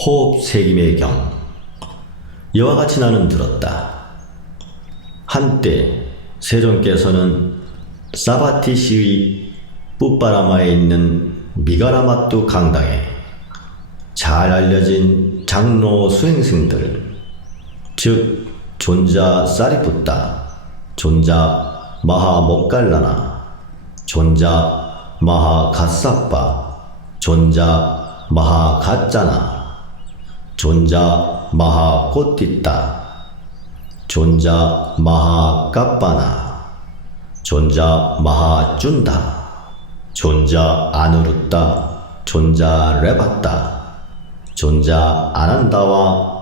호흡 새김의 경. 이와 같이 나는 들었다. 한때 세종께서는 사바티시의 뿌빠라마에 있는 미가라마뚜 강당에 잘 알려진 장로 수행승들, 즉 존자 사리푸타, 존자 마하모칼라나, 존자 마하가사빠, 존자 마하가짜나, 존자 마하코티타, 존자 마하까빠나, 존자 마하준다, 존자 아누루따, 존자 레바따, 존자 아난다와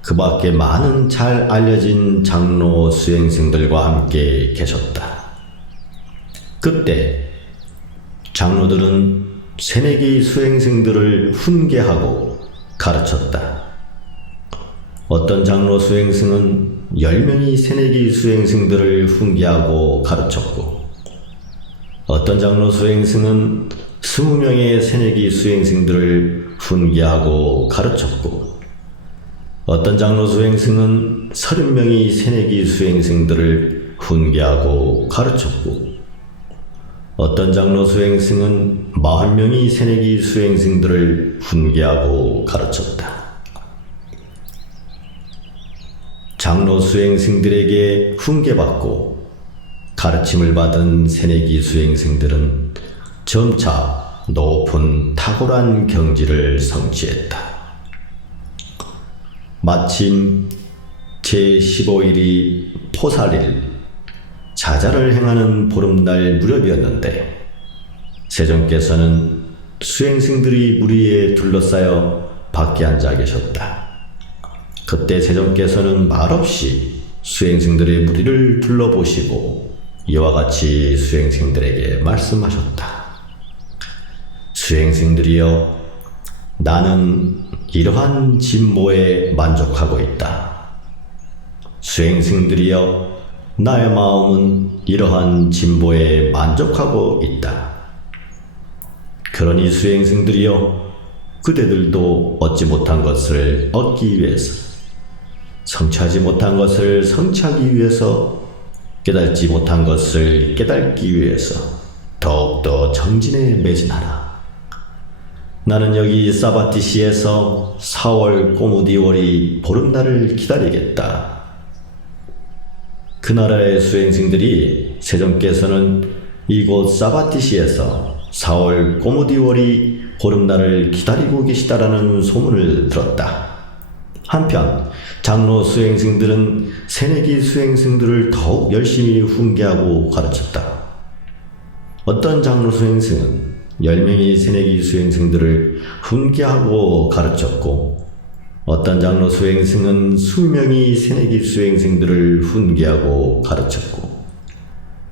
그 밖에 많은 잘 알려진 장로 수행승들과 함께 계셨다. 그때 장로들은 새내기 수행승들을 훈계하고 가르쳤다. 어떤 장로 수행승은 10명의 새내기 수행승들을 훈계하고 가르쳤고, 어떤 장로 수행승은 20명의 새내기 수행승들을 훈계하고 가르쳤고, 어떤 장로 수행승은 30명의 새내기 수행승들을 훈계하고 가르쳤고, 어떤 장로 수행승은 40명의 새내기 수행승들을 훈계하고 가르쳤다. 장로 수행승들에게 훈계받고 가르침을 받은 새내기 수행승들은 점차 높은 탁월한 경지를 성취했다. 마침 제15일이 포살일, 자자를 행하는 보름날 무렵이었는데, 세종께서는 수행승들이 무리에 둘러싸여 밖에 앉아 계셨다. 그때 세종께서는 말없이 수행승들의 무리를 둘러보시고 이와 같이 수행승들에게 말씀하셨다. 수행승들이여, 나는 이러한 진모에 만족하고 있다. 수행승들이여, 나의 마음은 이러한 진보에 만족하고 있다. 그러니 수행승들이여, 그대들도 얻지 못한 것을 얻기 위해서, 성취하지 못한 것을 성취하기 위해서, 깨닫지 못한 것을 깨닫기 위해서 더욱더 정진에 매진하라. 나는 여기 사바티시에서 4월 꼬무디월이 보름날을 기다리겠다. 그 나라의 수행승들이 세종께서는 이곳 사바티시에서 4월 꼬무디월이 보름날을 기다리고 계시다라는 소문을 들었다. 한편 장로 수행승들은 새내기 수행승들을 더욱 열심히 훈계하고 가르쳤다. 어떤 장로 수행승은 10명의 새내기 수행승들을 훈계하고 가르쳤고, 어떤 장로 수행승은 20명의 새내기 수행승들을 훈계하고 가르쳤고,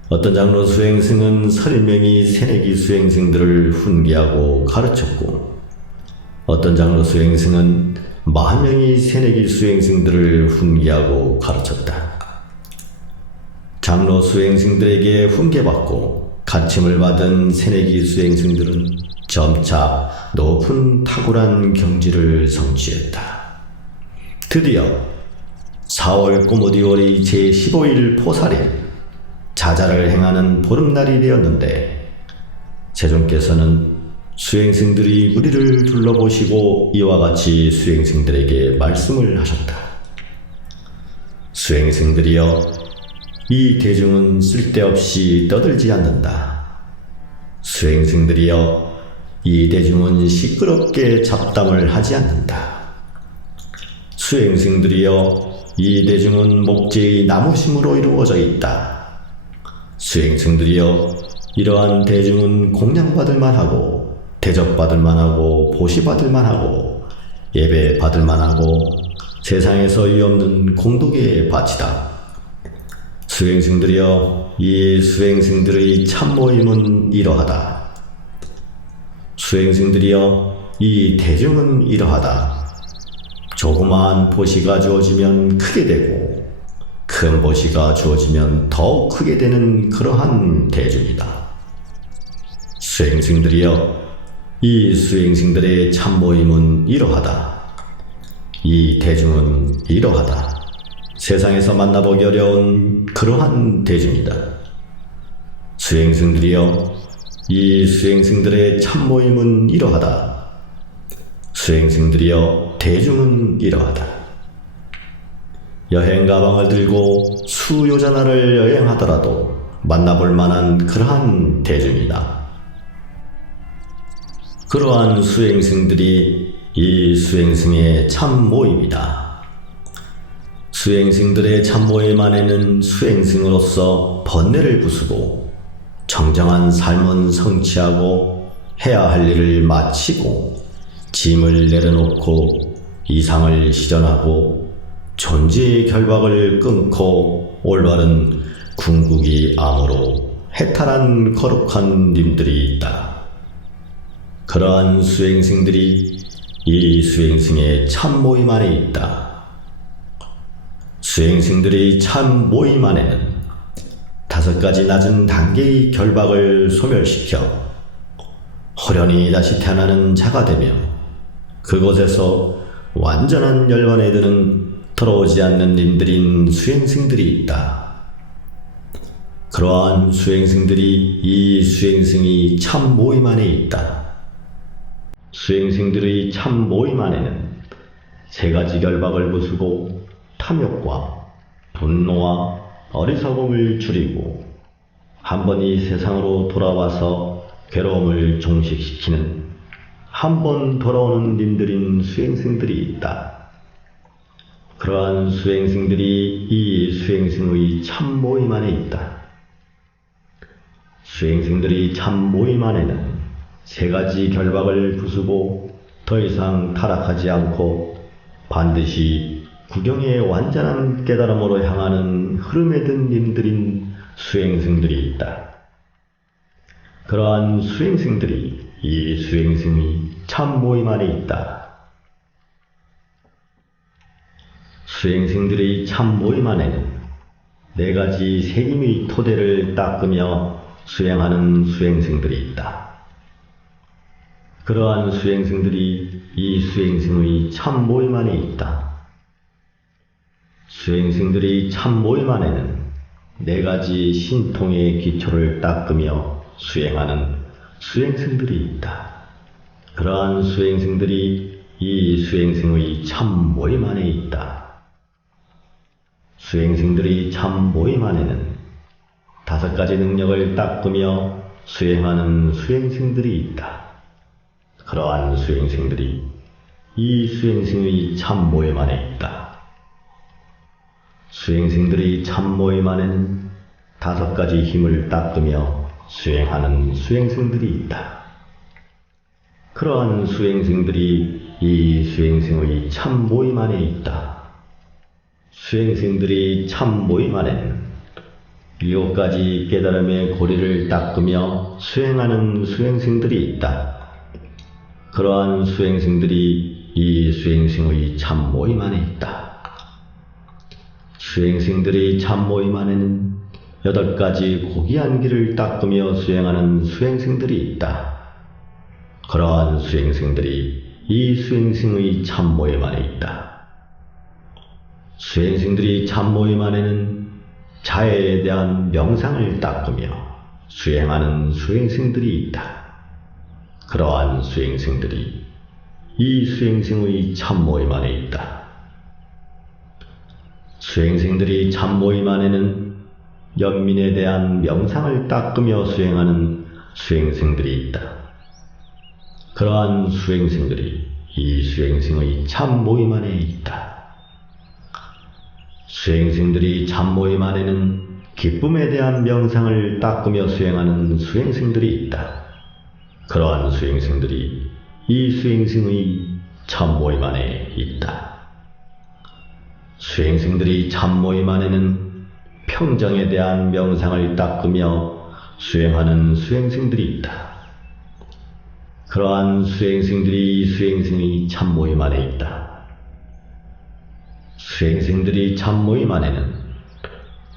어떤 장로 수행승은 30명의 새내기 수행승들을 훈계하고 가르쳤고, 어떤 장로 수행승은 40명의 새내기 수행승들을 훈계하고 가르쳤다. 장로 수행승들에게 훈계받고 가르침을 받은 새내기 수행승들은 점차 높은 탁월한 경지를 성취했다. 드디어 4월 꼬무디월이 제15일 포살일, 자자를 행하는 보름날이 되었는데, 세종께서는 수행승들이 무리를 둘러보시고 이와 같이 수행승들에게 말씀을 하셨다. 수행승들이여, 이 대중은 쓸데없이 떠들지 않는다. 수행승들이여, 이 대중은 시끄럽게 잡담을 하지 않는다. 수행승들이여, 이 대중은 목재의 나무심으로 이루어져 있다. 수행승들이여, 이러한 대중은 공양받을 만하고 대접받을 만하고 보시받을 만하고 예배받을 만하고 세상에서 이없는 공덕의 밭이다. 수행승들이여, 이 수행승들의 참모임은 이러하다. 수행승들이여, 이 대중은 이러하다. 조그마한 보시가 주어지면 크게 되고, 큰 보시가 주어지면 더욱 크게 되는 그러한 대중이다. 수행승들이여, 이 수행승들의 참모임은 이러하다. 이 대중은 이러하다. 세상에서 만나보기 어려운 그러한 대중이다. 수행승들이여, 이 수행승들의 참모임은 이러하다. 수행승들이여, 대중은 이러하다. 여행 가방을 들고 수요자나를 여행하더라도 만나볼 만한 그러한 대중이다. 그러한 수행승들이 이 수행승의 참모임이다. 수행승들의 참모임 안에는 수행승으로서 번뇌를 부수고 정정한 삶은 성취하고 해야 할 일을 마치고 짐을 내려놓고 이상을 실현하고 존재의 결박을 끊고 올바른 궁극이 암으로 해탈한 거룩한 님들이 있다. 그러한 수행승들이 이 수행승의 참모임 안에 있다. 수행승들의 참모임 안에는 5가지 낮은 단계의 결박을 소멸시켜 호련히 다시 태어나는 자가 되며 그곳에서 완전한 열반에 드는 돌아오지 않는 님들인 수행승들이 있다. 그러한 수행승들이 이 수행승의 참모임 안에 있다. 수행승들의 참모임 안에는 3가지 결박을 부수고 탐욕과 분노와 어리석음을 줄이고 한 번 이 세상으로 돌아와서 괴로움을 종식시키는 한 번 돌아오는 님들인 수행승들이 있다. 그러한 수행승들이 이 수행승의 참모임 안에 있다. 수행승들이 참모임 안에는 3가지 결박을 부수고 더 이상 타락하지 않고 반드시 구경의 완전한 깨달음으로 향하는 흐름에 든 님들인 수행승들이 있다. 그러한 수행승들이 이 수행승의 참모임 안에 있다. 수행승들의 참모임 안에는 4가지 세임의 토대를 닦으며 수행하는 수행승들이 있다. 그러한 수행승들이 이 수행승의 참모임 안에 있다. 수행승들의 참모임 안에는 4가지 신통의 기초를 닦으며 수행하는 수행승들이 있다. 그러한 수행승들이 이 수행승의 참모임 안에 있다. 수행승들의 참모임 안에는 5가지 능력을 닦으며 수행하는 수행승들이 있다. 그러한 수행승들이 이 수행승의 참모임 안에 있다. 수행승들의 참모임 안에는 5가지 힘을 닦으며 수행하는 수행승들이 있다. 그러한 수행승들이 이 수행승의 참모임 안에 있다. 수행승들이 참모임 안에는 7가지 깨달음의 고리를 닦으며 수행하는 수행승들이 있다. 그러한 수행승들이 이 수행승의 참모임 안에 있다. 수행승들의 참모임 안에는 8가지 고귀한 길을 닦으며 수행하는 수행승들이 있다. 그러한 수행승들이 이 수행승의 참모임 안에 있다. 수행승들이 참모임 안에는 자해에 대한 명상을 닦으며 수행하는 수행승들이 있다. 그러한 수행승들이 이 수행승의 참모임 안에 있다. 수행승들이 참모임 안에는 연민에 대한 명상을 닦으며 수행하는 수행승들이 있다. 그러한 수행승들이 이 수행승의 참모임 안에 있다. 수행승들이 참모임 안에는 기쁨에 대한 명상을 닦으며 수행하는 수행승들이 있다. 그러한 수행승들이 이 수행승의 참모임 안에 있다. 수행승들이 참모임 안에는 평정에 대한 명상을 닦으며 수행하는 수행승들이 있다. 그러한 수행승들이 이 수행승의 참모임 안에 있다. 수행승들이 참모임 안에는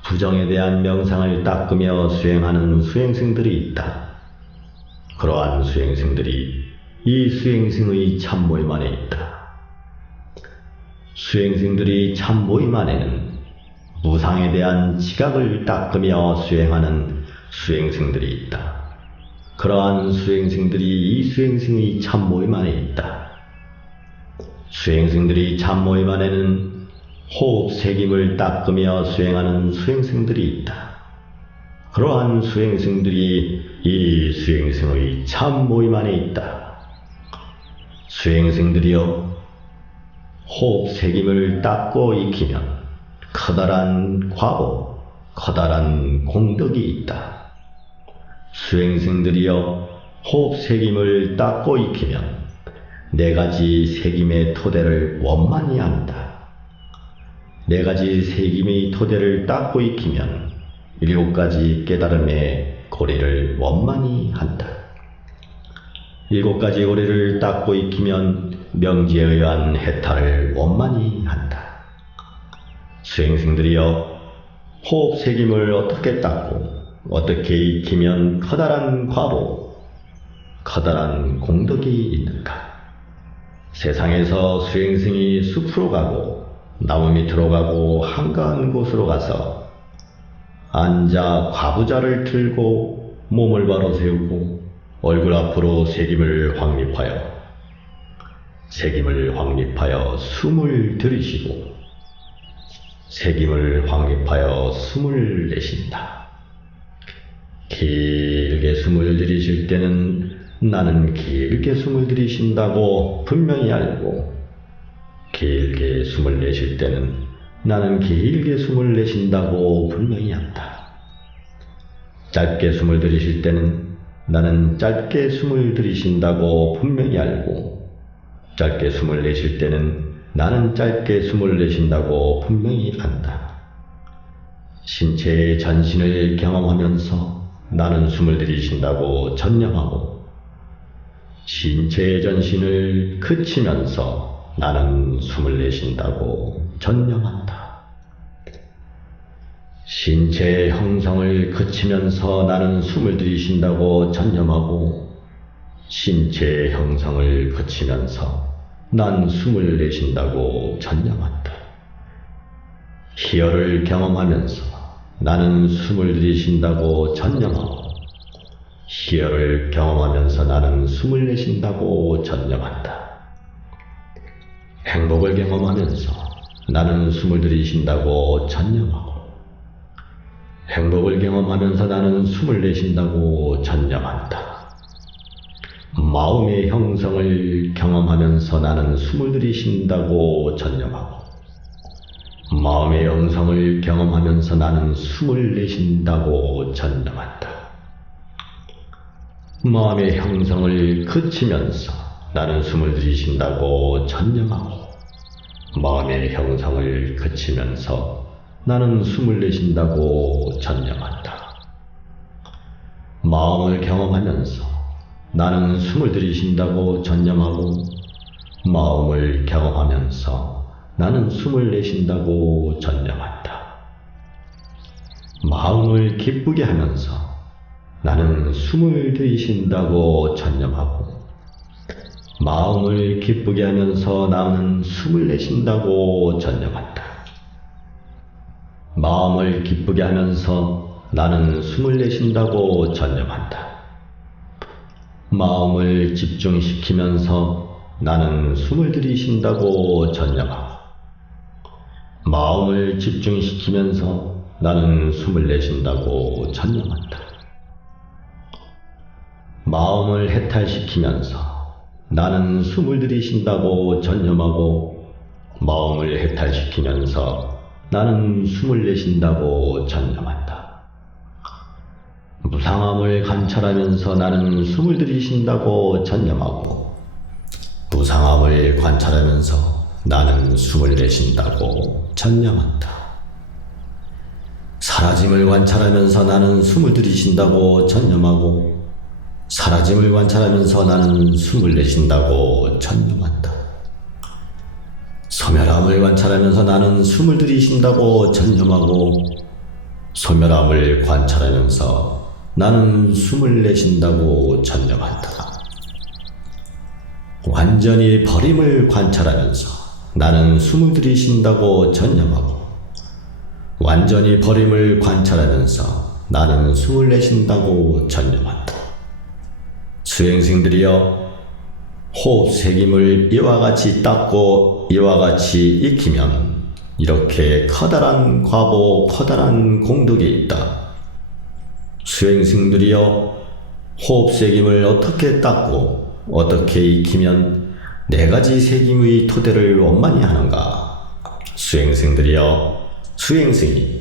부정에 대한 명상을 닦으며 수행하는 수행승들이 있다. 그러한 수행승들이 이 수행승의 참모임 안에 있다. 수행승들이 참 모임 안에는 무상에 대한 지각을 닦으며 수행하는 수행승들이 있다. 그러한 수행승들이 이 수행승의 참 모임 안에 있다. 수행승들이 참 모임 안에는 호흡 색임을 닦으며 수행하는 수행승들이 있다. 그러한 수행승들이 이 수행승의 참 모임 안에 있다. 수행승들이여, 호흡 색임을 닦고 익히면 커다란 과보, 커다란 공덕이 있다. 수행승들이여, 호흡 색임을 닦고 익히면 네 가지 색임의 토대를 원만히 한다. 네 가지 색임의 토대를 닦고 익히면 일곱 가지 깨달음의 고리를 원만히 한다. 일곱 가지 고리를 닦고 익히면 명지에 의한 해탈을 원만히 한다. 수행승들이여, 호흡 색임을 어떻게 닦고 어떻게 익히면 커다란 과보, 커다란 공덕이 있는가? 세상에서 수행승이 숲으로 가고 나무 밑으로 가고 한가한 곳으로 가서 앉아 과부자를 들고 몸을 바로 세우고 얼굴 앞으로 색임을 확립하여 숨을 들이쉬고 색임을 확립하여 숨을 내쉰다. 길게 숨을 들이쉴 때는 나는 길게 숨을 들이쉰다고 분명히 알고, 길게 숨을 내쉴 때는 나는 길게 숨을 내쉰다고 분명히 안다. 짧게 숨을 들이쉴 때는 나는 짧게 숨을 들이쉰다고 분명히 알고, 짧게 숨을 내쉴 때는 나는 짧게 숨을 내쉰다고 분명히 안다. 신체의 전신을 경험하면서 나는 숨을 들이쉰다고 전념하고, 신체의 전신을 그치면서 나는 숨을 내쉰다고 전념한다. 신체의 형성을 그치면서 나는 숨을 들이쉰다고 전념하고, 신체의 형성을 그치면서 난 숨을 내쉰다고 전념한다. 희열을 경험하면서 나는 숨을 들이쉰다고 전념하고, 희열을 경험하면서 나는 숨을 내쉰다고 전념한다. 행복을 경험하면서 나는 숨을 들이쉰다고 전념하고, 행복을 경험하면서 나는 숨을 내쉰다고 전념한다. 마음의 형성을 경험하면서 나는 숨을 들이쉰다고 전념하고, 마음의 형성을 경험하면서 나는 숨을 내쉰다고 전념한다. 마음의 형성을 그치면서 나는 숨을 들이쉰다고 전념하고, 마음의 형성을 그치면서 나는 숨을 내쉰다고 전념한다. 마음을 경험하면서 나는 숨을 들이쉰다고 전념하고, 마음을 경험하면서 나는 숨을 내쉰다고 전념한다. 마음을 기쁘게 하면서 나는 숨을 들이쉰다고 전념하고, 마음을 기쁘게 하면서 나는 숨을 내쉰다고 전념한다. 마음을 기쁘게 하면서 나는 숨을 내쉰다고 전념한다. 마음을 집중시키면서 나는 숨을 들이쉰다고 전념하고, 마음을 집중시키면서 나는 숨을 내쉰다고 전념한다. 마음을 해탈시키면서 나는 숨을 들이쉰다고 전념하고, 마음을 해탈시키면서 나는 숨을 내쉰다고 전념한다. 무상함을 관찰하면서 나는 숨을 들이쉰다고 전념하고, 무상함을 관찰하면서 나는 숨을 내쉰다고 전념한다. 사라짐을 관찰하면서 나는 숨을 들이쉰다고 전념하고, 사라짐을 관찰하면서 나는 숨을 내쉰다고 전념한다. 소멸함을 관찰하면서 나는 숨을 들이쉰다고 전념하고, 소멸함을 관찰하면서 나는 숨을 내쉰다고 전념한다. 완전히 버림을 관찰하면서 나는 숨을 들이쉰다고 전념하고 완전히 버림을 관찰하면서 나는 숨을 내쉰다고 전념한다. 수행승들이여, 호흡 새김을 이와 같이 닦고 이와 같이 익히면 이렇게 커다란 과보, 커다란 공덕이 있다. 수행승들이여, 호흡 새김을 어떻게 닦고 어떻게 익히면 네 가지 새김의 토대를 원만히 하는가? 수행승들이여, 수행승이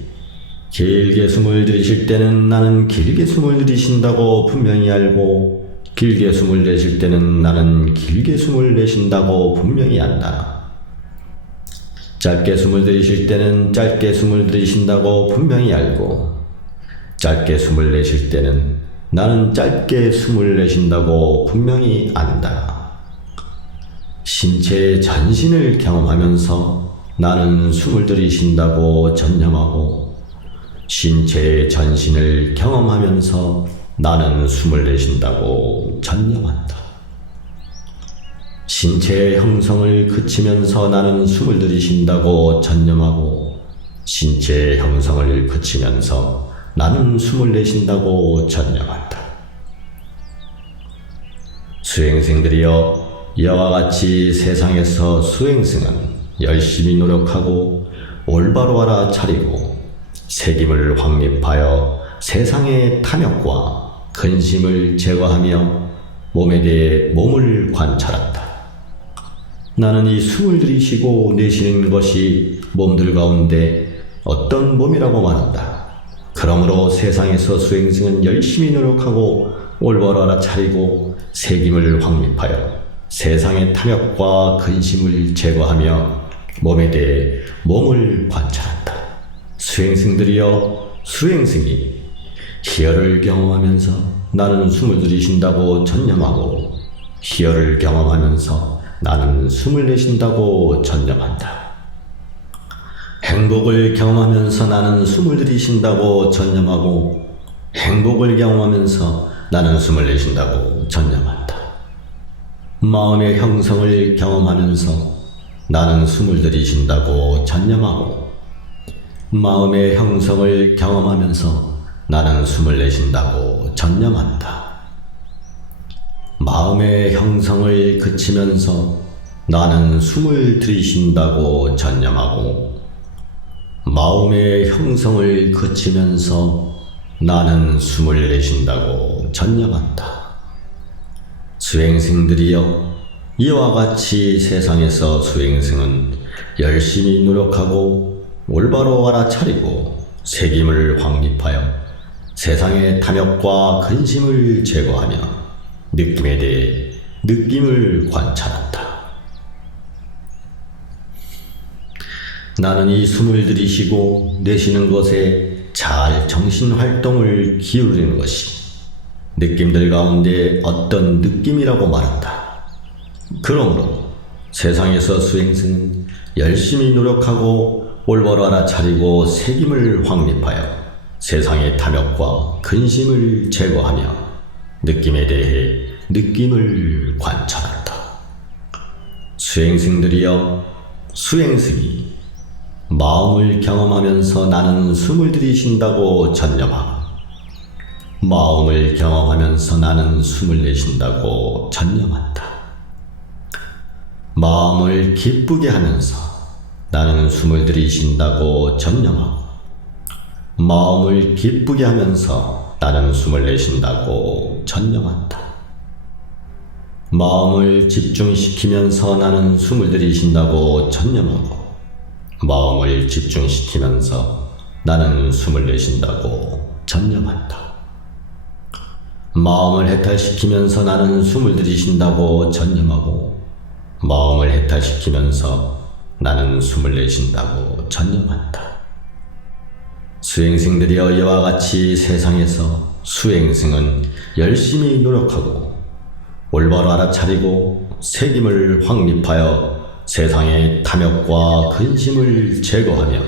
길게 숨을 들이쉴 때는 나는 길게 숨을 들이쉰다고 분명히 알고 길게 숨을 내쉴 때는 나는 길게 숨을 내쉰다고 분명히 안다. 짧게 숨을 들이쉴 때는 짧게 숨을 들이쉰다고 분명히 알고 짧게 숨을 내쉴 때는 나는 짧게 숨을 내쉰다고 분명히 안다. 신체의 전신을 경험하면서 나는 숨을 들이쉰다고 전념하고 신체의 전신을 경험하면서 나는 숨을 내쉰다고 전념한다. 신체의 형성을 그치면서 나는 숨을 들이쉰다고 전념하고 신체의 형성을 그치면서 나는 숨을 내쉰다고 전념한다. 수행승들이여, 이와 같이 세상에서 수행승은 열심히 노력하고 올바로 알아차리고 색임을 확립하여 세상의 탐욕과 근심을 제거하며 몸에 대해 몸을 관찰한다. 나는 이 숨을 들이쉬고 내쉬는 것이 몸들 가운데 어떤 몸이라고 말한다. 그러므로 세상에서 수행승은 열심히 노력하고 올바로 알아차리고 색임을 확립하여 세상의 탐욕과 근심을 제거하며 몸에 대해 몸을 관찰한다. 수행승들이여, 수행승이 희열을 경험하면서 나는 숨을 들이쉰다고 전념하고 희열을 경험하면서 나는 숨을 내쉰다고 전념한다. 행복을 경험하면서 나는 숨을 들이쉰다고 전념하고 행복을 경험하면서 나는 숨을 내쉰다고 전념한다. 마음의 형성을 경험하면서 나는 숨을 들이쉰다고 전념하고 마음의 형성을 경험하면서 나는 숨을 내쉰다고 전념한다. 마음의 형성을 그치면서 나는 숨을 들이쉰다고 전념하고 마음의 형성을 그치면서 나는 숨을 내쉰다고 전념한다. 수행승들이여, 이와 같이 세상에서 수행승은 열심히 노력하고 올바로 알아차리고 색임을 확립하여 세상의 탐욕과 근심을 제거하며 느낌에 대해 느낌을 관찰한다. 나는 이 숨을 들이쉬고 내쉬는 것에 잘 정신활동을 기울이는 것이 느낌들 가운데 어떤 느낌이라고 말한다. 그러므로 세상에서 수행승은 열심히 노력하고 올바로 알아차리고 색임을 확립하여 세상의 탐욕과 근심을 제거하며 느낌에 대해 느낌을 관찰한다. 수행승들이여, 수행승이 마음을 경험하면서 나는 숨을 들이쉰다고 전념하고 마음을 경험하면서 나는 숨을 내쉰다고 전념한다. 마음을 기쁘게 하면서 나는 숨을 들이쉰다고 전념하고 마음을 기쁘게 하면서 나는 숨을 내쉰다고 전념한다. 마음을 집중시키면서 나는 숨을 들이쉰다고 전념하고 마음을 집중시키면서 나는 숨을 내쉰다고 전념한다. 마음을 해탈시키면서 나는 숨을 들이쉰다고 전념하고 마음을 해탈시키면서 나는 숨을 내쉰다고 전념한다. 수행승들이여, 이와 같이 세상에서 수행승은 열심히 노력하고 올바로 알아차리고 색임을 확립하여 세상의 탐욕과 근심을 제거하며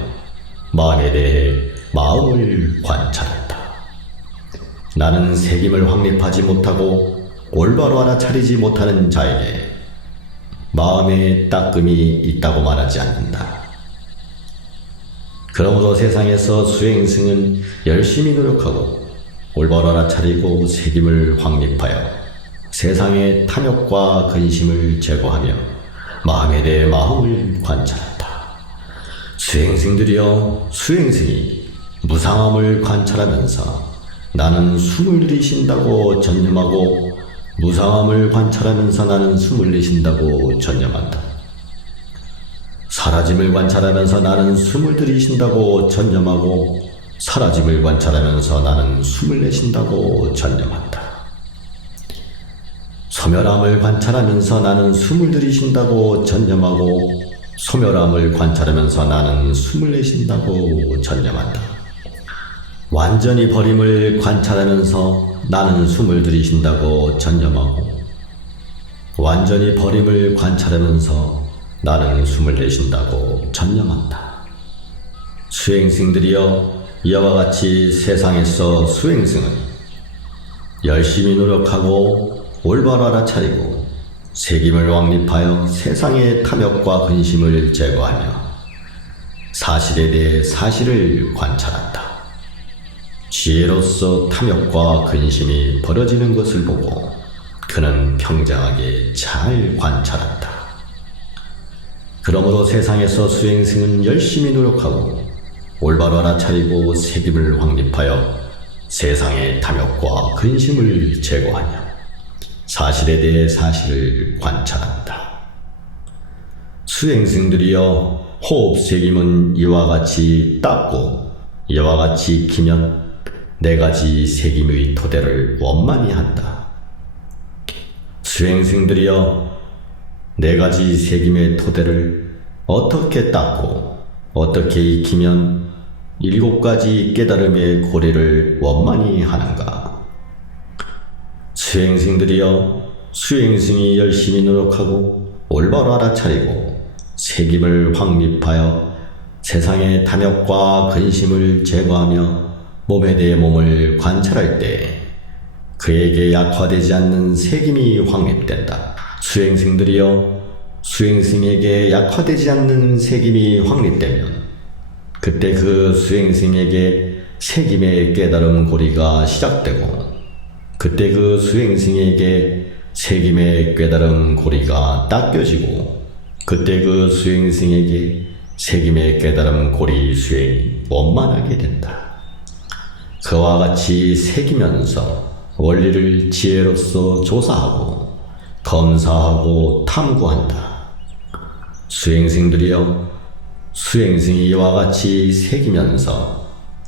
마음에 대해 마음을 관찰한다. 나는 색임을 확립하지 못하고 올바로 알아차리지 못하는 자에게 마음에 따끔이 있다고 말하지 않는다. 그러므로 세상에서 수행승은 열심히 노력하고 올바로 알아차리고 책임을 확립하여 세상의 탐욕과 근심을 제거하며 마음에 대해 마음을 관찰한다. 수행승들이여, 수행승이 무상함을 관찰하면서 나는 숨을 들이쉰다고 전념하고 무상함을 관찰하면서 나는 숨을 내쉰다고 전념한다. 사라짐을 관찰하면서 나는 숨을 들이쉰다고 전념하고 사라짐을 관찰하면서 나는 숨을 내쉰다고 전념한다. 소멸함을 관찰하면서 나는 숨을 들이쉰다고 전념하고 소멸함을 관찰하면서 나는 숨을 내쉰다고 전념한다. 완전히 버림을 관찰하면서 나는 숨을 들이쉰다고 전념하고 완전히 버림을 관찰하면서 나는 숨을 내쉰다고 전념한다. 수행승들이여, 이와 같이 세상에서 수행승은 열심히 노력하고 올바로 알아차리고 책임을 확립하여 세상의 탐욕과 근심을 제거하며 사실에 대해 사실을 관찰한다. 지혜로서 탐욕과 근심이 벌어지는 것을 보고 그는 평정하게 잘 관찰한다. 그러므로 세상에서 수행승은 열심히 노력하고 올바로 알아차리고 책임을 확립하여 세상의 탐욕과 근심을 제거하며 사실에 대해 사실을 관찰한다. 수행승들이여, 호흡 색임은 이와 같이 닦고 이와 같이 익히면 네 가지 색임의 토대를 원만히 한다. 수행승들이여, 네 가지 색임의 토대를 어떻게 닦고 어떻게 익히면 일곱 가지 깨달음의 고리를 원만히 하는가? 수행승들이여, 수행승이 열심히 노력하고 올바로 알아차리고 책임을 확립하여 세상의 탐욕과 근심을 제거하며 몸에 대해 몸을 관찰할 때 그에게 약화되지 않는 색임이 확립된다. 수행승들이여, 수행승에게 약화되지 않는 색임이 확립되면 그때 그 수행승에게 색임의 깨달음 고리가 시작되고 그때 그 수행승에게 색임의 깨달음 고리가 닦여지고 그때 그 수행승에게 색임의 깨달음 고리 수행이 원만하게 된다. 그와 같이 새기면서 원리를 지혜로서 조사하고 검사하고 탐구한다. 수행승들이여, 수행승이 이와 같이 새기면서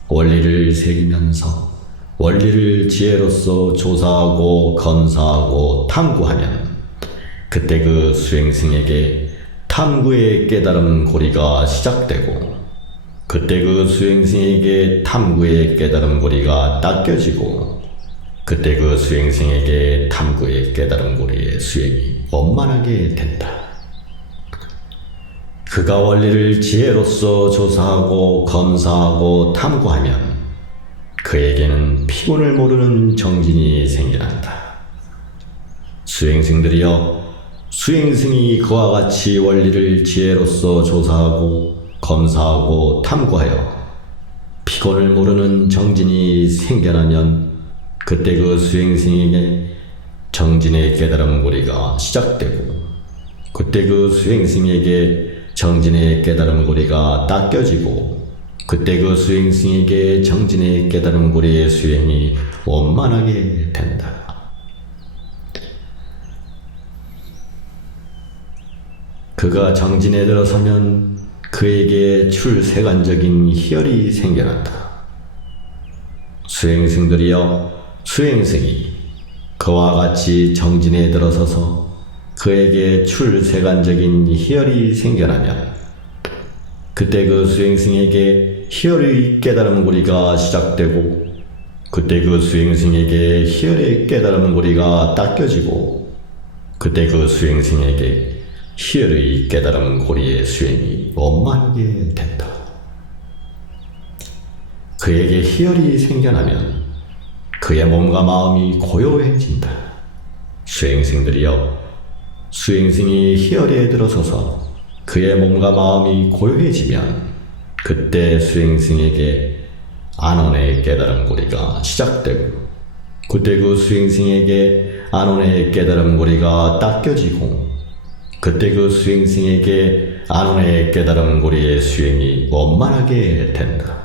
원리를 새기면서 원리를 지혜로서 조사하고 검사하고 탐구하면 그때 그 수행승에게 탐구의 깨달음 고리가 시작되고 그때 그 수행승에게 탐구의 깨달음 고리가 닦여지고 그때 그 수행승에게 탐구의 깨달음 고리의 수행이 원만하게 된다. 그가 원리를 지혜로서 조사하고 검사하고 탐구하면 그에게는 피곤을 모르는 정진이 생겨난다. 수행승들이여, 수행승이 그와 같이 원리를 지혜로서 조사하고 검사하고 탐구하여 피곤을 모르는 정진이 생겨나면 그때 그 수행승에게 정진의 깨달음 고리가 시작되고 그때 그 수행승에게 정진의 깨달음 고리가 닦여지고 그때 그 수행승에게 정진의 깨달음 고리의 수행이 원만하게 된다. 그가 정진에 들어서면 그에게 출세관적인 희열이 생겨난다. 수행승들이여, 수행승이 그와 같이 정진에 들어서서 그에게 출세관적인 희열이 생겨나면 그때 그 수행승에게 희열의 깨달음 고리가 시작되고 그때 그 수행승에게 희열의 깨달음 고리가 닦여지고 그때 그 수행승에게 희열의 깨달음 고리의 수행이 원만하게 된다. 그에게 희열이 생겨나면 그의 몸과 마음이 고요해진다. 수행승들이여, 수행승이 희열에 들어서서 그의 몸과 마음이 고요해지면 그때 수행승에게 안온의 깨달음 고리가 시작되고 그때 그 수행승에게 안온의 깨달음 고리가 닦여지고 그때 그 수행승에게 안온의 깨달음 고리의 수행이 원만하게 된다.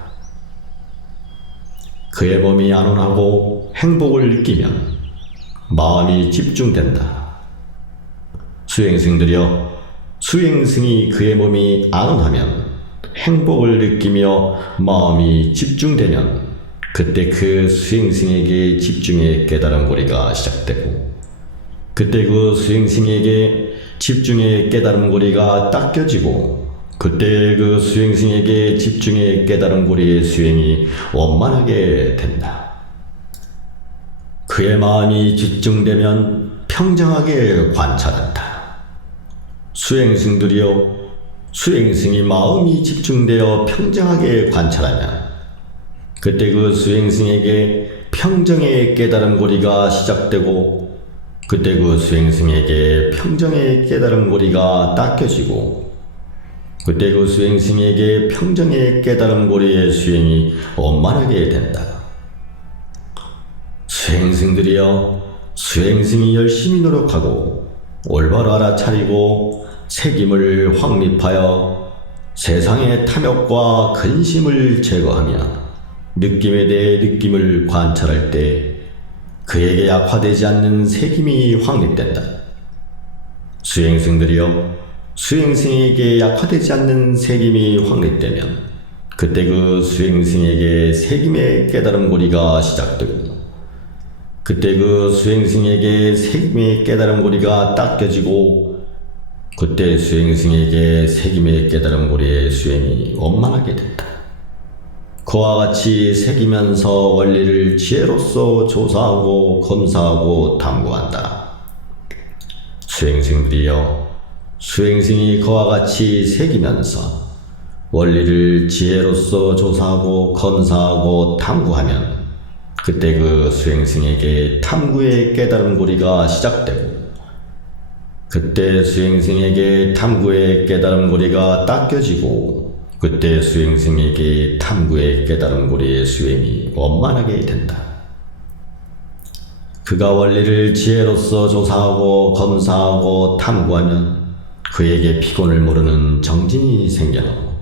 그의 몸이 안온하고 행복을 느끼면 마음이 집중된다. 수행승들이여, 수행승이 그의 몸이 안온하면 행복을 느끼며 마음이 집중되면 그때 그 수행승에게 집중의 깨달음 고리가 시작되고 그때 그 수행승에게 집중의 깨달음 고리가 닦여지고 그때 그 수행승에게 집중의 깨달음 고리의 수행이 원만하게 된다. 그의 마음이 집중되면 평정하게 관찰한다. 수행승들이여, 수행승이 마음이 집중되어 평정하게 관찰하면 그때 그 수행승에게 평정의 깨달음 고리가 시작되고 그때 그 수행승에게 평정의 깨달음 고리가 닦여지고 그때 그 수행승에게 평정의 깨달음 고리의 수행이 원만하게 된다. 수행승들이여, 수행승이 열심히 노력하고 올바로 알아차리고 책임을 확립하여 세상의 탐욕과 근심을 제거하며 느낌에 대해 느낌을 관찰할 때 그에게 약화되지 않는 색임이 확립된다. 수행승들이여, 수행승에게 약화되지 않는 색임이 확립되면 그때 그 수행승에게 색임의 깨달음 고리가 시작되고 그때 그 수행승에게 색임의 깨달음 고리가 닦여지고 그때 수행승에게 색임의 깨달음 고리의 수행이 원만하게 된다. 그와 같이 새기면서 원리를 지혜로서 조사하고 검사하고 탐구한다. 수행승들이여, 수행승이 그와 같이 새기면서 원리를 지혜로서 조사하고 검사하고 탐구하면 그때 그 수행승에게 탐구의 깨달음 고리가 시작되고 그때 수행승에게 탐구의 깨달음 고리가 닦여지고 그때 수행승에게 탐구의 깨달음 고리의 수행이 원만하게 된다. 그가 원리를 지혜로서 조사하고 검사하고 탐구하면 그에게 피곤을 모르는 정진이 생겨나고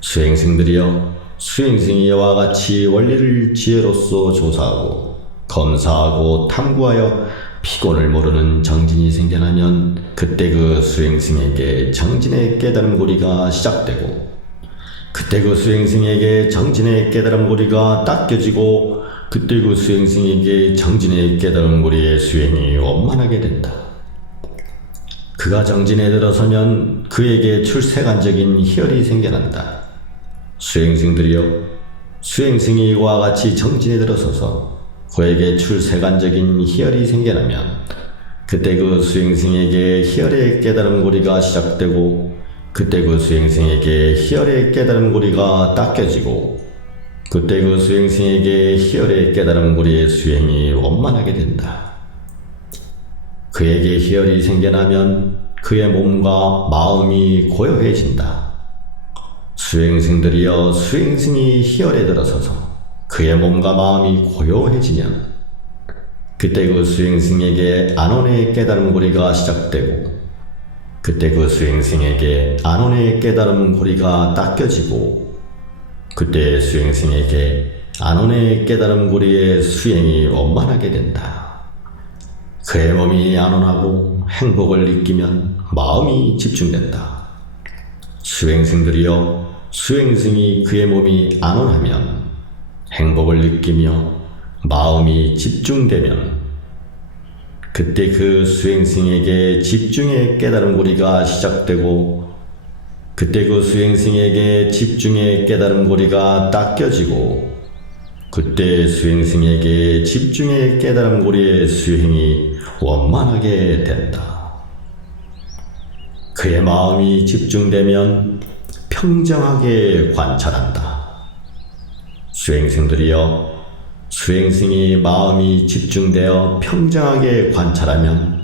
수행승들이여, 수행승이 이와 같이 원리를 지혜로서 조사하고 검사하고 탐구하여 피곤을 모르는 정진이 생겨나면 그때 그 수행승에게 정진의 깨달음 고리가 시작되고 그때 그 수행승에게 정진의 깨달음 고리가 닦여지고 그때 그 수행승에게 정진의 깨달음 고리의 수행이 원만하게 된다. 그가 정진에 들어서면 그에게 출세간적인 희열이 생겨난다. 수행승들이여, 수행승이 이와 같이 정진에 들어서서 그에게 출세간적인 희열이 생겨나면 그때 그 수행승에게 희열의 깨달음 고리가 시작되고 그때 그 수행승에게 희열의 깨달음 고리가 닦여지고 그때 그 수행승에게 희열의 깨달음 고리의 수행이 원만하게 된다. 그에게 희열이 생겨나면 그의 몸과 마음이 고요해진다. 수행승들이여, 수행승이 희열에 들어서서 그의 몸과 마음이 고요해지면 그때 그 수행승에게 안온의 깨달음 고리가 시작되고 그때 그 수행승에게 안온의 깨달음 고리가 닦여지고 그때 수행승에게 안온의 깨달음 고리의 수행이 원만하게 된다. 그의 몸이 안온하고 행복을 느끼면 마음이 집중된다. 수행승들이여, 수행승이 그의 몸이 안온하면 행복을 느끼며 마음이 집중되면 그때 그 수행승에게 집중의 깨달음 고리가 시작되고 그때 그 수행승에게 집중의 깨달음 고리가 닦여지고 그때 수행승에게 집중의 깨달음 고리의 수행이 원만하게 된다. 그의 마음이 집중되면 평정하게 관찰한다. 수행승들이여, 수행승이 마음이 집중되어 평정하게 관찰하면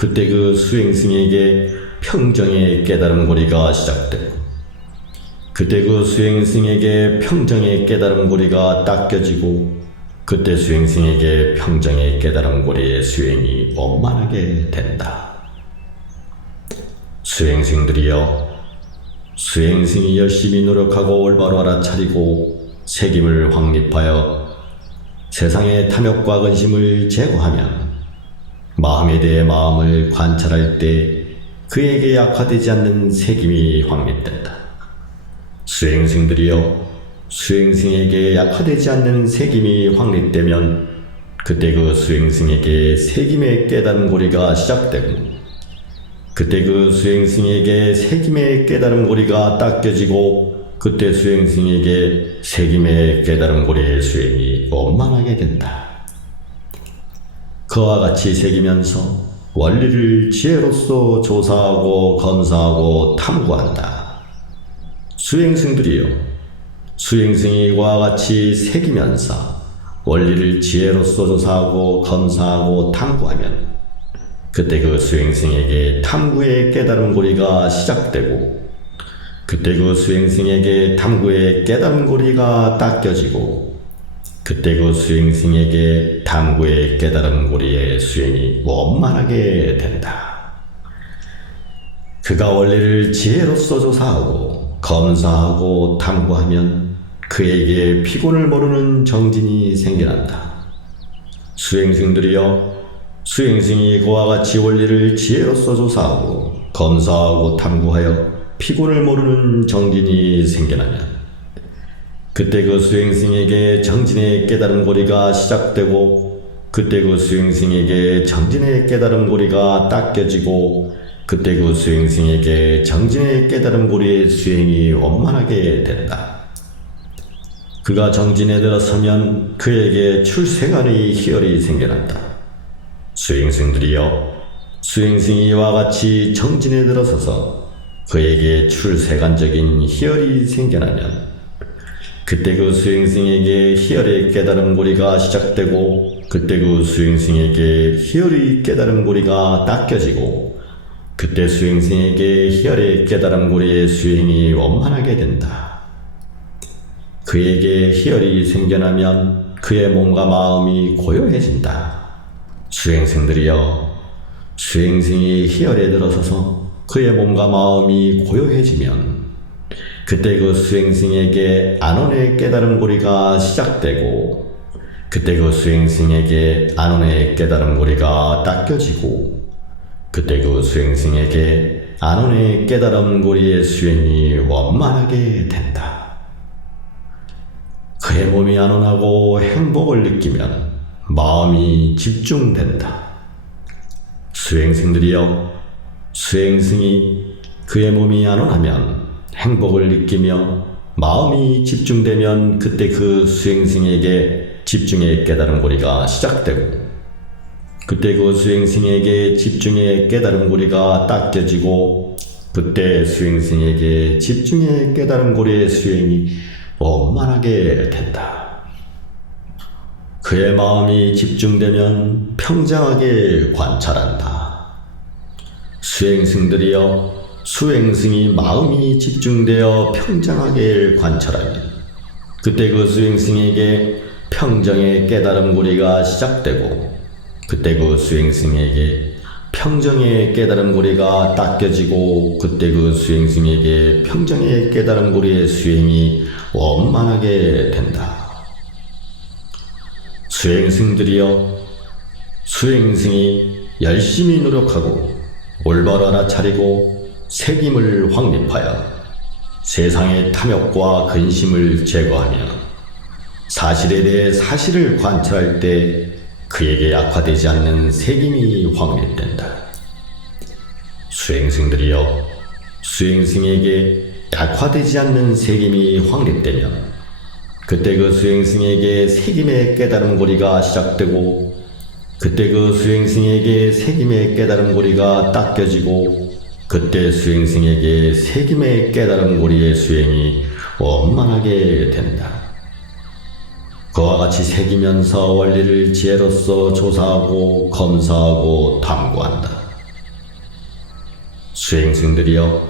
그때 그 수행승에게 평정의 깨달음 고리가 시작되고 그때 그 수행승에게 평정의 깨달음 고리가 딱 껴지고 그때 수행승에게 평정의 깨달음 고리의 수행이 원만하게 된다. 수행승들이여, 수행승이 열심히 노력하고 올바로 알아차리고 책임을 확립하여 세상의 탐욕과 근심을 제거하면 마음에 대해 마음을 관찰할 때 그에게 약화되지 않는 색임이 확립된다. 수행승들이여, 수행승에게 약화되지 않는 색임이 확립되면 그때 그 수행승에게 색임의 깨달음 고리가 시작되고 그때 그 수행승에게 색임의 깨달음 고리가 딱 껴지고 그때 수행승에게 색임의 깨달음 고리의 수행이 원만하게 된다. 그와 같이 새기면서 원리를 지혜로서 조사하고 검사하고 탐구한다. 수행승들이여, 수행승이 이와 같이 새기면서 원리를 지혜로서 조사하고 검사하고 탐구하면 그때 그 수행승에게 탐구의 깨달음 고리가 시작되고 그때 그 수행승에게 탐구의 깨달음 고리가 딱 껴지고 그때 그 수행승에게 탐구의 깨달음 고리의 수행이 원만하게 된다. 그가 원리를 지혜로서 조사하고 검사하고 탐구하면 그에게 피곤을 모르는 정진이 생겨난다. 수행승들이여, 수행승이 그와 같이 원리를 지혜로서 조사하고 검사하고 탐구하여 피곤을 모르는 정진이 생겨나면 그때 그 수행승에게 정진의 깨달음 고리가 시작되고 그때 그 수행승에게 정진의 깨달음 고리가 딱 껴지고 그때 그 수행승에게 정진의 깨달음 고리의 수행이 원만하게 된다. 그가 정진에 들어서면 그에게 출세간의 희열이 생겨난다. 수행승들이여, 수행승이 이와 같이 정진에 들어서서 그에게 출세간적인 희열이 생겨나면 그때 그 수행승에게 희열의 깨달음 고리가 시작되고 그때 그 수행승에게 희열의 깨달음 고리가 딱 껴지고 그때 수행승에게 희열의 깨달음 고리의 수행이 원만하게 된다. 그에게 희열이 생겨나면 그의 몸과 마음이 고요해진다. 수행승들이여, 수행승이 희열에 들어서서 그의 몸과 마음이 고요해지면 그때 그 수행승에게 안원의 깨달음 고리가 시작되고 그때 그 수행승에게 안원의 깨달음 고리가 딱 껴지고 그때 그 수행승에게 안원의 깨달음 고리의 수행이 원만하게 된다. 그의 몸이 안원하고 행복을 느끼면 마음이 집중된다. 수행승들이여, 수행승이 그의 몸이 안원하면 행복을 느끼며 마음이 집중되면 그때 그 수행승에게 집중의 깨달음 고리가 시작되고 그때 그 수행승에게 집중의 깨달음 고리가 딱 껴지고 그때 수행승에게 집중의 깨달음 고리의 수행이 원만하게 된다. 그의 마음이 집중되면 평정하게 관찰한다. 수행승들이여, 수행승이 마음이 집중되어 평정하게 관찰하면 그때 그 수행승에게 평정의 깨달음 고리가 시작되고 그때 그 수행승에게 평정의 깨달음 고리가 딱 껴지고 그때 그 수행승에게 평정의 깨달음 고리의 수행이 원만하게 된다. 수행승들이여, 수행승이 열심히 노력하고 올바로 알아차리고 색임을 확립하여 세상의 탐욕과 근심을 제거하며 사실에 대해 사실을 관찰할 때 그에게 약화되지 않는 색임이 확립된다. 수행승들이여, 수행승에게 약화되지 않는 색임이 확립되면 그때 그 수행승에게 색임의 깨달음 고리가 시작되고 그때 그 수행승에게 색임의 깨달음 고리가 딱 껴지고 그때 수행승에게 색임의 깨달음 고리의 수행이 원만하게 된다. 그와 같이 새기면서 원리를 지혜로서 조사하고 검사하고 탐구한다. 수행승들이여,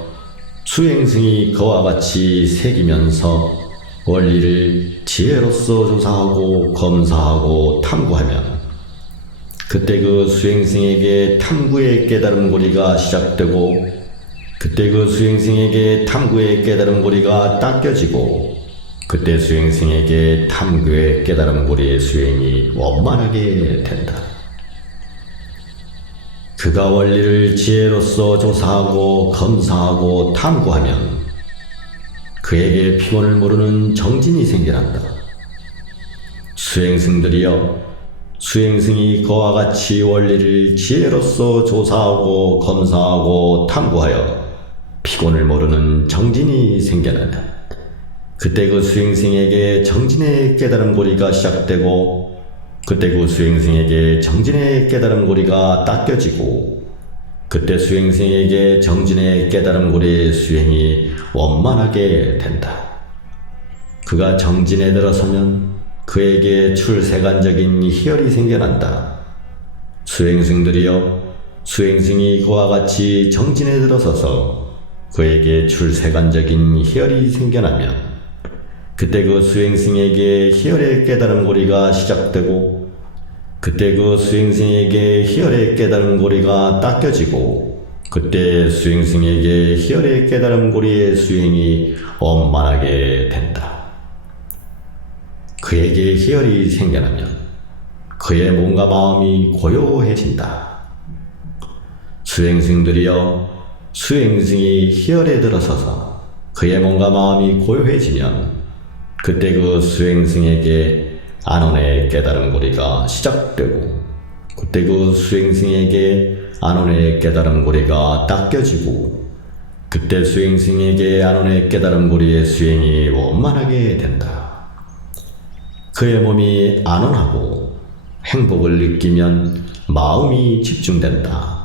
수행승이 그와 같이 새기면서 원리를 지혜로서 조사하고 검사하고 탐구하면 그때 그 수행승에게 탐구의 깨달음고리가 시작되고 그때 그 수행승에게 탐구의 깨달음고리가 닦여지고 그때 수행승에게 탐구의 깨달음고리의 수행이 원만하게 된다. 그가 원리를 지혜로서 조사하고 검사하고 탐구하면 그에게 피곤을 모르는 정진이 생겨난다. 수행승들이여, 수행승이 그와 같이 원리를 지혜로서 조사하고 검사하고 탐구하여 피곤을 모르는 정진이 생겨난다. 그때 그 수행승에게 정진의 깨달음고리가 시작되고 그때 그 수행승에게 정진의 깨달음고리가 닦여지고 그때 수행승에게 정진의 깨달음고리의 수행이 원만하게 된다. 그가 정진에 들어서면 그에게 출세간적인 희열이 생겨난다. 수행승들이여, 수행승이 그와 같이 정진에 들어서서 그에게 출세간적인 희열이 생겨나면 그때 그 수행승에게 희열의 깨달음고리가 시작되고 그때 그 수행승에게 희열의 깨달음고리가 닦여지고 그때 수행승에게 희열의 깨달음고리의 수행이 원만하게 된다. 그에게 희열이 생겨나면 그의 몸과 마음이 고요해진다. 수행승들이여, 수행승이 희열에 들어서서 그의 몸과 마음이 고요해지면 그때 그 수행승에게 안온의 깨달음고리가 시작되고 그때 그 수행승에게 안온의 깨달음고리가 닦여지고 그때 수행승에게 안온의 깨달음고리의 수행이 원만하게 된다. 그의 몸이 안온하고 행복을 느끼면 마음이 집중된다.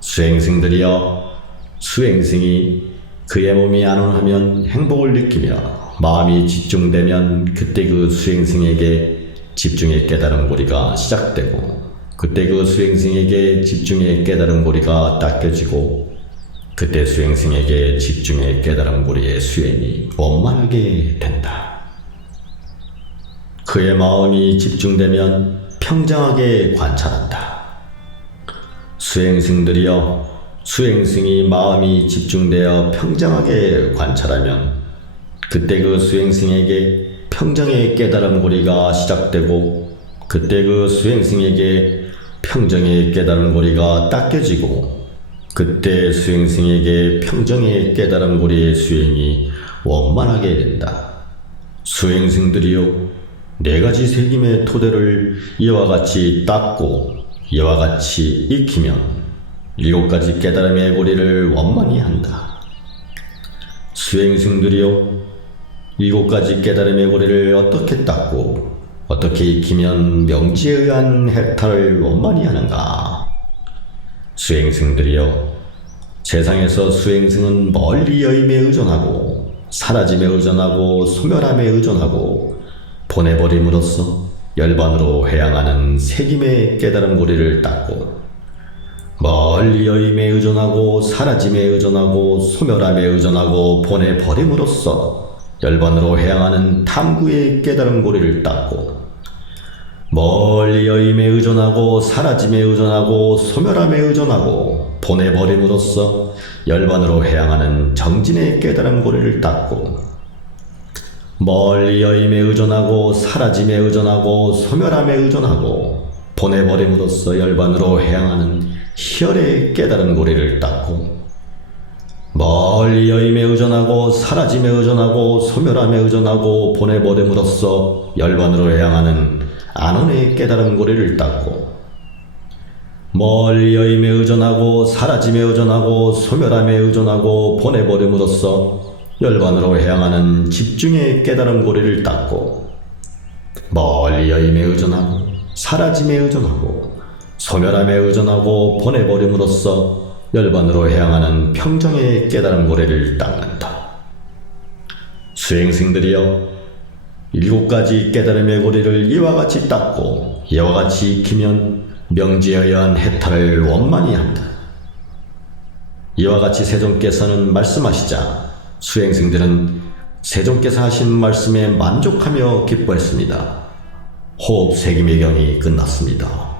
수행승들이여, 수행승이 그의 몸이 안온하면 행복을 느끼며 마음이 집중되면 그때 그 수행승에게 집중의 깨달음고리가 시작되고 그때 그 수행승에게 집중의 깨달음고리가 닦여지고 그때 수행승에게 집중의 깨달음고리의 수행이 원만하게 된다. 그의 마음이 집중되면 평정하게 관찰한다. 수행승들이여, 수행승이 마음이 집중되어 평정하게 관찰하면 그때 그 수행승에게 평정의 깨달음고리가 시작되고 그때 그 수행승에게 평정의 깨달음고리가 닦여지고 그때 수행승에게 평정의 깨달음고리의 수행이 원만하게 된다. 수행승들이여, 네 가지 새김의 토대를 이와 같이 닦고 이와 같이 익히면 일곱 가지 깨달음의 고리를 원만히 한다. 수행승들이여, 일곱 가지 깨달음의 고리를 어떻게 닦고 어떻게 익히면 명지에 의한 해탈을 원만히 하는가? 수행승들이여, 세상에서 수행승은 멀리 여임에 의존하고 사라짐에 의존하고 소멸함에 의존하고 보내버림으로써 열반으로 해양하는 색임의 깨달음고리를 닦고 멀리 여임에 의존하고 사라짐에 의존하고 소멸함에 의존하고 보내버림으로써 열반으로 해양하는 탐구의 깨달음고리를 닦고 멀리 여임에 의존하고 사라짐에 의존하고 소멸함에 의존하고 보내버림으로써 열반으로 해양하는 정진의 깨달음고리를 닦고 멀리 여임에 의존하고 사라짐에 의존하고 소멸함에 의존하고 보내버림으로써 열반으로 해양하는 희열의 깨달음고리를 닦고 멀리 여임에 의존하고 사라짐에 의존하고 소멸함에 의존하고 보내버림으로써 열반으로 해양하는 안온의 깨달음고리를 닦고 멀리 여임에 의존하고 사라짐에 의존하고 소멸함에 의존하고 보내버림으로써 열반으로 해양하는 집중의 깨달음고리를 닦고 멀리 여임에 의존하고 사라짐에 의존하고 소멸함에 의존하고 보내버림으로써 열반으로 해양하는 평정의 깨달음고리를 닦는다. 수행승들이여, 일곱 가지 깨달음의 고리를 이와 같이 닦고 이와 같이 익히면 명지에 의한 해탈을 원만히 한다. 이와 같이 세존께서는 말씀하시자 수행승들은 세존께서 하신 말씀에 만족하며 기뻐했습니다. 호흡 세기매경이 끝났습니다.